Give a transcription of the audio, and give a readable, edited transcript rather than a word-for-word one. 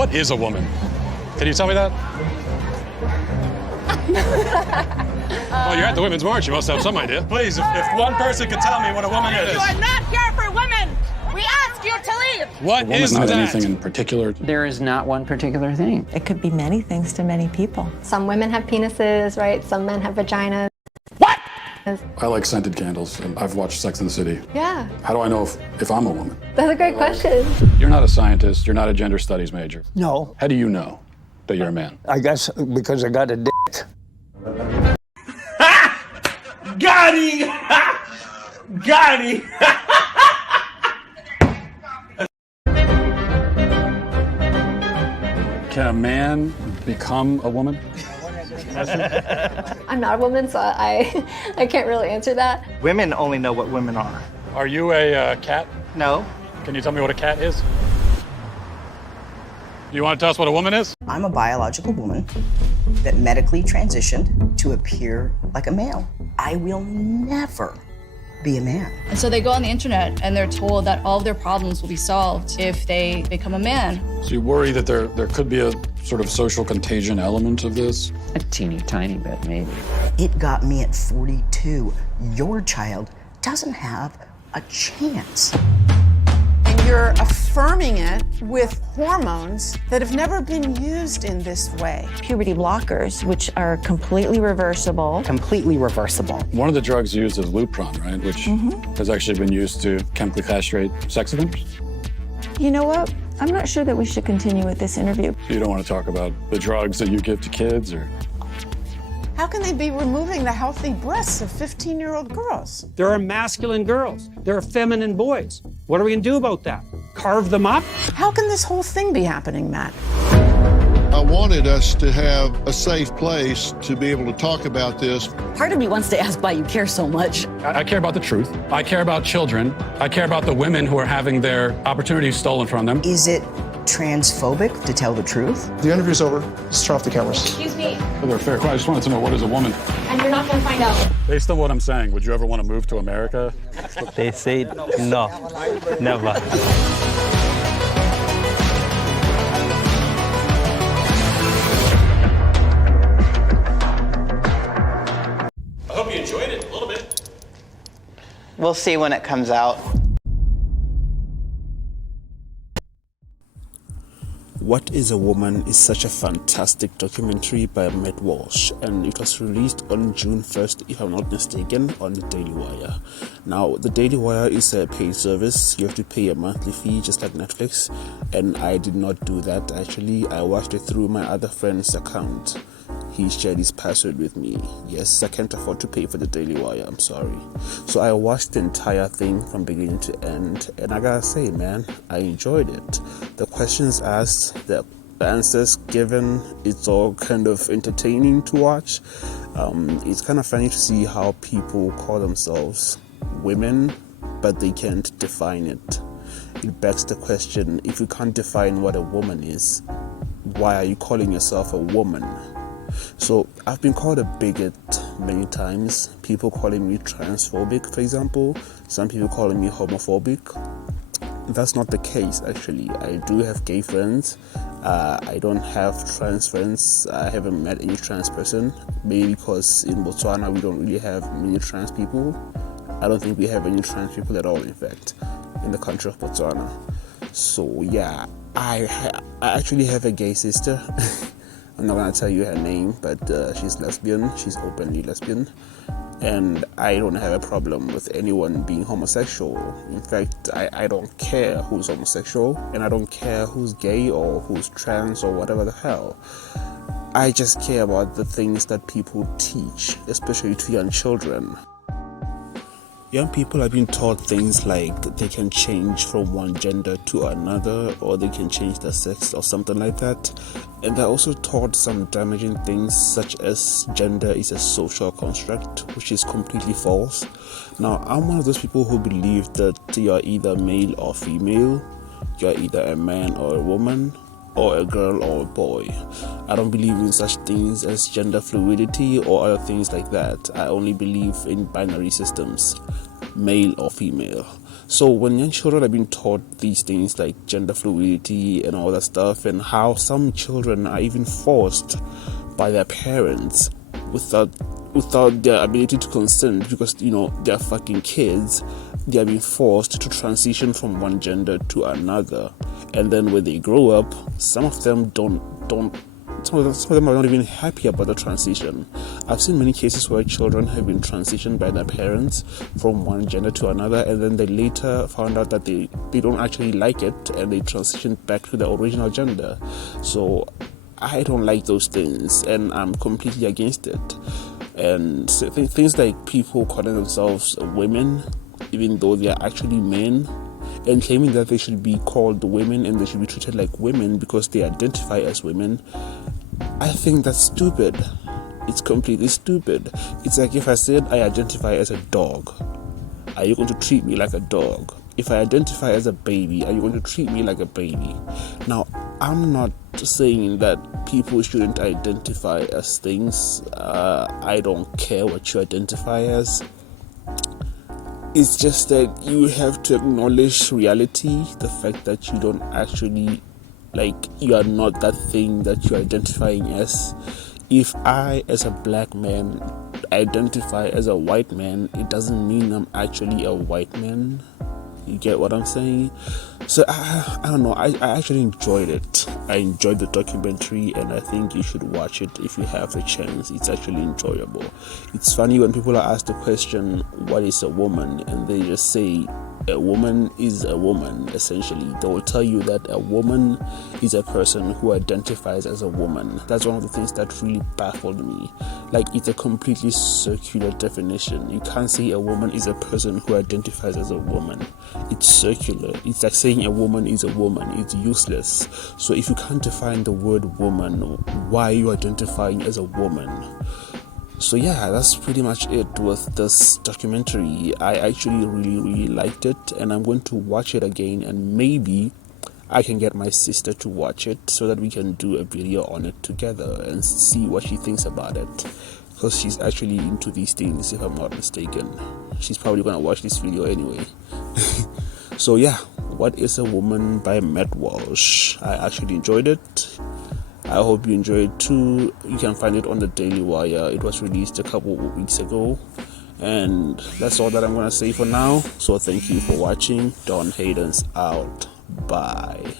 What is a woman? Can you tell me that? Well, you're at the Women's March. You must have some idea. Please, if one person could tell me what a woman is. You are not here for women. We ask you to leave. What is not that? Anything in particular? There is not one particular thing. It could be many things to many people. Some women have penises, right? Some men have vaginas. What? I like scented candles, and I've watched Sex and the City. Yeah, How do I know if I'm a woman? that's a great question. You're not a scientist. You're not a gender studies major. No, How do you know that you're a man? I guess because I got a dick. Got him! Got him! Can a man become a woman? I'm not a woman, so I can't really answer that. Women only know what women are. Are you a cat? No. Can you tell me what a cat is? You want to tell us what a woman is? I'm a biological woman that medically transitioned to appear like a male. I will never be a man. And so they go on the internet and they're told that all of their problems will be solved if they become a man. So you worry that there could be a sort of social contagion element of this? A teeny tiny bit, maybe. It got me at 42. Your child doesn't have a chance. And you're affirming it with hormones that have never been used in this way. Puberty blockers, which are completely reversible. Completely reversible. One of the drugs used is Lupron, right? Which has actually been used to chemically castrate sex offenders. You know what? I'm not sure that we should continue with this interview. You don't want to talk about the drugs that you give to kids, or? How can they be removing the healthy breasts of 15-year-old girls? There are masculine girls. There are feminine boys. What are we going to do about that? Carve them up? How can this whole thing be happening, Matt? I wanted us to have a safe place to be able to talk about this. Part of me wants to ask why you care so much. I care about the truth. I care about children. I care about the women who are having their opportunities stolen from them. Is it transphobic to tell the truth? The interview's over. Let's turn off the cameras. Excuse me, They're fair. I just wanted to know, what is a woman? and you're not going to find out. Based on what I'm saying, would you ever want to move to America? They say no, never. I hope you enjoyed it a little bit. We'll see when it comes out. What is a Woman is such a fantastic documentary by Matt Walsh, and it was released on June 1st, if I'm not mistaken, on the Daily Wire. Now, the Daily Wire is a paid service. You have to pay a monthly fee, just like Netflix, and I did not do that actually. I watched it through my other friend's account. He shared his password with me. Yes, I can't afford to pay for the Daily Wire, I'm sorry. So I watched the entire thing from beginning to end, and I gotta say, man, I enjoyed it. The questions asked, the answers given, it's all kind of entertaining to watch. It's kind of funny to see how people call themselves women, but they can't define it. It begs the question, if you can't define what a woman is, why are you calling yourself a woman? So I've been called a bigot many times. People calling me transphobic, for example. Some people calling me homophobic. That's not the case, actually. I do have gay friends. I don't have trans friends. I haven't met any trans person, maybe because in Botswana we don't really have many trans people. I don't think we have any trans people at all, in fact, in the country of Botswana. So yeah, I actually have a gay sister. I'm not going to tell you her name, but she's lesbian. She's openly lesbian. And I don't have a problem with anyone being homosexual. In fact, I don't care who's homosexual, and I don't care who's gay or who's trans or whatever the hell. I just care about the things that people teach, especially to young children. Young people are being taught things like they can change from one gender to another, or they can change their sex or something like that. And they're also taught some damaging things such as gender is a social construct, which is completely false. Now, I'm one of those people who believe that you're either male or female, you're either a man or a woman, or a girl or a boy. I don't believe in such things as gender fluidity or other things like that. I only believe in binary systems, male or female. So when young children are being taught these things like gender fluidity and all that stuff, and how some children are even forced by their parents without their ability to consent, because they're fucking kids, they are being forced to transition from one gender to another, and then when they grow up, some of them some of them are not even happy about the transition. I've seen many cases where children have been transitioned by their parents from one gender to another, and then they later found out that they don't actually like it, and they transitioned back to their original gender. So I don't like those things, and I'm completely against it. And so things like people calling themselves women, even though they are actually men, and claiming that they should be called women and they should be treated like women because they identify as women, I think that's stupid. It's completely stupid. It's like if I said I identify as a dog, are you going to treat me like a dog? If I identify as a baby, are you going to treat me like a baby? Now, I'm not saying that people shouldn't identify as things. I don't care what you identify as. It's just that you have to acknowledge reality, the fact that you don't actually, you are not that thing that you're identifying as. If I, as a black man, identify as a white man, it doesn't mean I'm actually a white man. You get what I'm saying? So I don't know, I actually enjoyed it. I enjoyed the documentary, and I think you should watch it if you have the chance. It's actually enjoyable. It's funny when people are asked the question, what is a woman? And they just say, a woman is a woman, essentially. They will tell you that a woman is a person who identifies as a woman. That's one of the things that really baffled me. It's a completely circular definition. You can't say a woman is a person who identifies as a woman. It's circular. It's like saying a woman is a woman. It's useless. So if you can't define the word woman, why are you identifying as a woman? So yeah, that's pretty much it with this documentary. I actually really liked it, and I'm going to watch it again, and maybe I can get my sister to watch it so that we can do a video on it together and see what she thinks about it, because she's actually into these things, if I'm not mistaken. She's probably gonna watch this video anyway. So yeah, What is a Woman by Matt Walsh. I actually enjoyed it. I hope you enjoyed it too. You can find it on the Daily Wire. It was released a couple of weeks ago. And that's all that I'm going to say for now. So thank you for watching. DaniHaiz out. Bye.